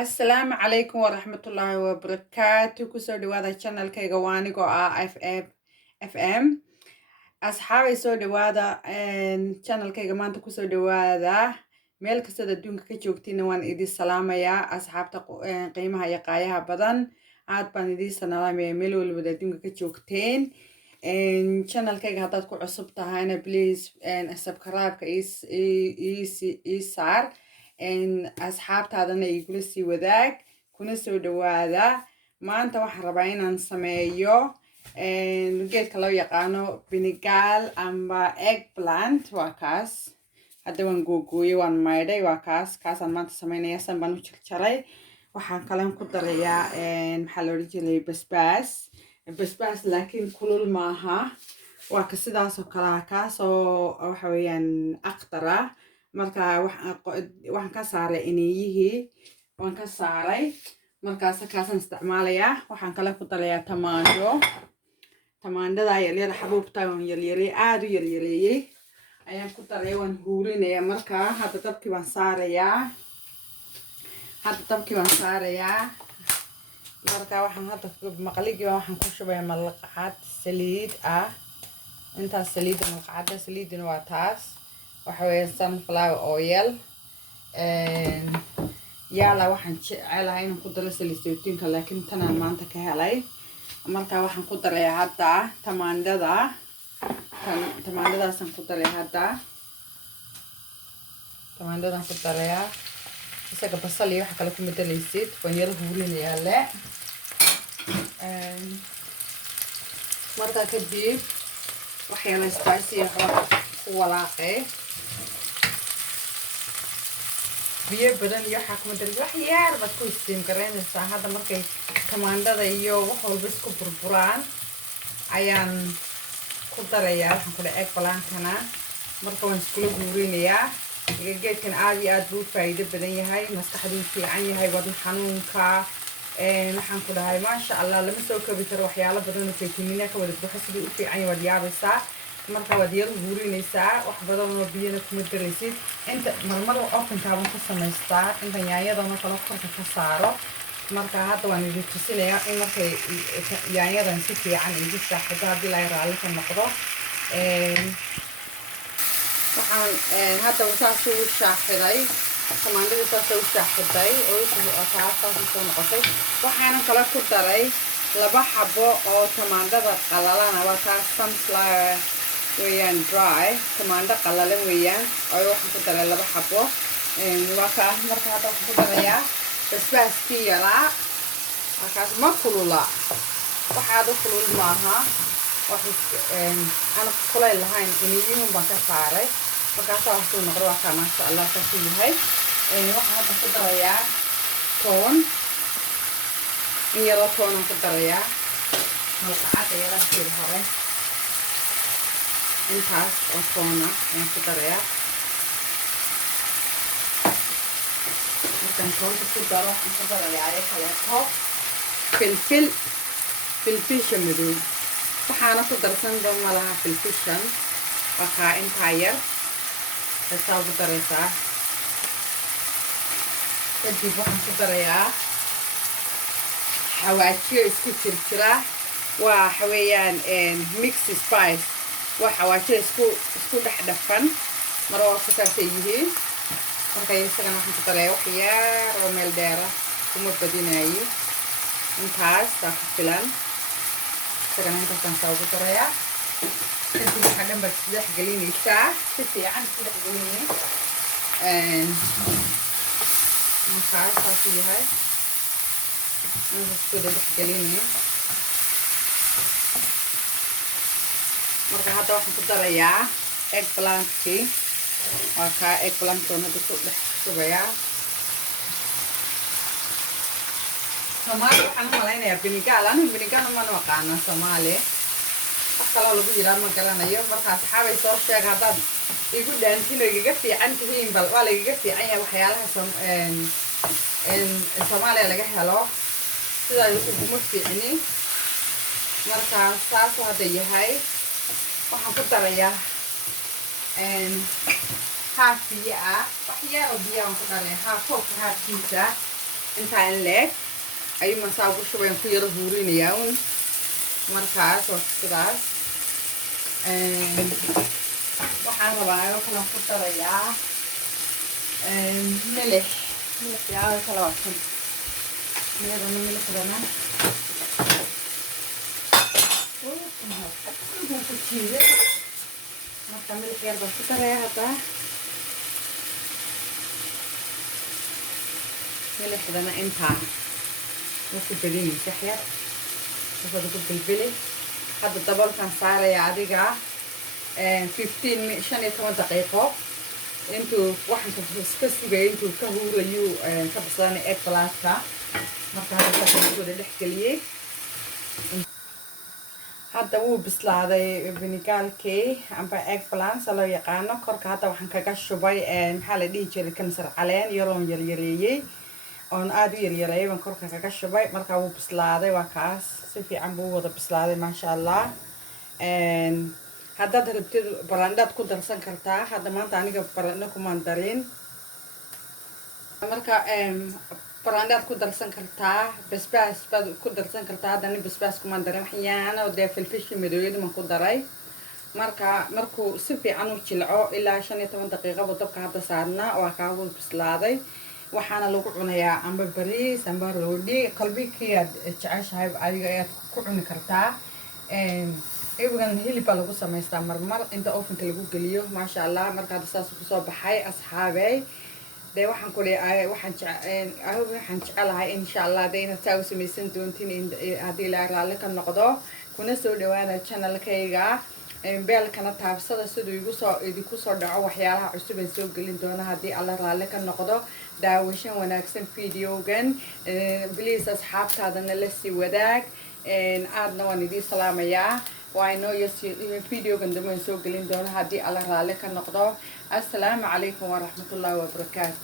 Asalaamu calaykum waraxmatullaahi wabarakaatu. Kusoo dhawaada channelkayga waanigoo ah FM. Asxaabay soo dhawaada channelkayga maanta kusoo dhawaada. Meel kastoo adduunka ka joogtiina waan idin salaamayaa asxaabta qiimaha iyo qaayaha badan. Aad baan idin salaamayaa meel walba adduunka ka joogteen. Channelkayga haddaad ku cusub tahayna please subscribe-ka ii saar. Asxaabtaadana igula sii wadaag kuna soo dhawaada. Maanta waxaan rabaa inaan sameeyo geedka loo yaqaano binigaal amba eggplant. Waa kaas hadda waan googooyey waan maydhay. Waa kaasaan maanta sameynaya. San baan u jarjaray. Waxaan kalen ku darayaa maxaa la odhan jiray basbaas laakiin kulul maaha. waa ka sidaasoo kale kaasoo waxa weeyaan aqdara. marka waxaan ka saaray inayihii waan ka saaray. markaas kaasaan isticmaalayaa. waxaan kale ku darayaa tamaandhada yaryar xabuubta waan yaryareeyey aad u yaryareeyey ayaan ku daray waan huurinayaa. marka hadda dabkii baan saarayaa. marka waxaan hadda maqligii waxaan ku shubayaa malqacad saliid ah. intaas saliidda malqacadda saliidina waa taas waxa weeye sunflower oil. yaala waxaan jecelahay inaan ku daro saliid saytuunka laakiin tanaan maanta ka helay. marka waxaan ku darayaa hadda tamaandadaasaan ku darayaa hadda. tamaandadaan ku darayaa isaga basal iyo waxa kale ku madalaysid waan yara huurinayaa le. markaa kadib waxyaala spicy waxba ku walaaqay biyo badan iyo waxaa kuma daris wax yaar baad ku istiim garaynaysaa. hadda markay tamaandhada iyo wax walba isku burburaan ayaan ku darayaa waxaan ku dhahay eggplant-kana. marka waan iskula huurinayaa. geedkan aad iyo aad buu faa'iido badan yahay. maskaxduu fiican yahay wadna xanuunka waxaan ku dhahay maasha allah lama soo koobi karo waxyaalo badan oo faytamiina ka wada buuxa sidii u fiican yahay waad yaabaysaa. marka waad yar huurinaysaa wax badan oo biyana kuma daraysid. inta marmar ofankaaban ku samaystaa inta yaanyadana kala korka ka saaro. marka hadda waan idin tusinayaa in markay yaanyadan si fiican igu shaaxido haddii la raalli ka noqdo. waxaan hadda saas u shaaxiday tamaandhadii saas u shaaxiday oo saas soo noqotay. waxaana kala ku daray 2 xabo oo tamaandhada qalalana waa taas sunflower weeyaan dry tamaandho qalalan weeyaan oo waxaan ku daray 2 xabo. waa kaas marka hadda waxaan ku darayaa basbaaskii yaraa. waa kaas ma kulula waxaad u kulul maaha. aan kulay lahayn inayihun baan ka saaray. markaasaa waxsuu noqdo waa kaa maasha allah saasuu yahay. waxaan hadda ku darayaa toon in yaroo toonaan ku darayaa malqacadda yaraankeeda hore intaas oo toona ayaan ku darayaa. markaan toonta ku daro waxaan ku darayaa ayo kaleeto filfisha madow. waxaana ku darsanba malaha filfishan waa kaa intaa yar asaa ugu daraysaa. kadib waxaan ku darayaa xawaajiyo isku jirjira. waxa weeyaan mixed spice waa xawaajiyo isku dhex dhafan maro waa kusaasay yihiin. marka isagana waxaan ku darayaa wax yaar oo meel dheera kuma badinayo. intaas saa ku filan. isagana intaasaan saa ugu darayaa. kadib waxaa dhan baad isdhex gelinaysaa si fiican isku dhex gelinay. markaas saasuu yahay isku dhex gelinay. marka hadda waxaan ku darayaa eggplant-kii. waa kaa eggplant-koon hadda ku dhex shubayaa. soomaali waxaan u malaynayaa binigaal. anigu binigaal mana aqaana soomaali wax kaloo lagu yiraa ma garanayo. marka asxaabay soo sheega haddaad igu dhaantiin oo igaga fiican tihiin bal waa lagaga fiican yahay waxyaalaha soomaaliya laga helo sidaa uguma fiicni. markaa saasuu hadda yahay. waxaan ku darayaa haaf biyo ah wax yaroo biyo aan ku daraya koobka haafkiisa intaan leeg ayuu masaa ugu shubayn ku yaro huurinayaa un markaas oo sidaas waxaan rabaa oo kala ku darayaa milix yaa kala waxan meedana milixdana ku jiide marka milix yar baan ku daraya hadda milixdana intaa ku badinaysa yar waxaad ku bilbili hadda dabalkan saaraya adiga 15 daqiiqo intuu waxaan iska sugay intuu ka huurayo ka bislaan eggplant-ka marka hadda ku dhex galiyay hadda wuu bislaaday vinigaalkii amba eggplant loo yaqaano korka hadda waxaan kaga shubay maxaa la dhihi jiray kamsar caleen yaroon yaryareeyay oon aad u yaryareeyay baan korka kaga shubay marka wuu bislaaday waa kaas si fiican buu wada bislaaday maasha allah haddaad rabtid barandhaad ku darsan kartaa hadda maanta aniga barandho kumaan darin marka barandhaad ku darsan kartaa basbaas baad ku darsan kartaa hadda nin basbaas kumaan darin waxyaana dee filfishi madooyada man ku daray marka markuu si fiican u jilco ilaa 15 daqiiqo dabka hadda saarnaa waa kaa wuu bislaaday waxaana lagu cunayaa amba bariis amba roodhi qalbigii aad jeceshahay adiga ayaad ku cuni kartaa iyagan hilib baa lagu samaystaa marmar inta ovenka lagu geliyo maasha allah marka hadda saas ku soo baxay asxaabey dee waxaan ku leeyahay waxaan jecelahay insha allah dee inaad saa u samaysan doontiin haddii la raalli ka noqdo kuna soo dhawaada channelkayga beelkana taabsada siduu idinku soo dhaco waxyaalaha cusub ee soo gelin doona haddii alla raalli ka noqdo daawashan wanaagsan videogan please asxaabtaadana la sii wadaag aadna waan idiin salaamayaa waa inoo videogan dambe soo gelin doona haddii alla raalli ka noqdo assalaamu calaykum waraxmatullaahi wabarakaatu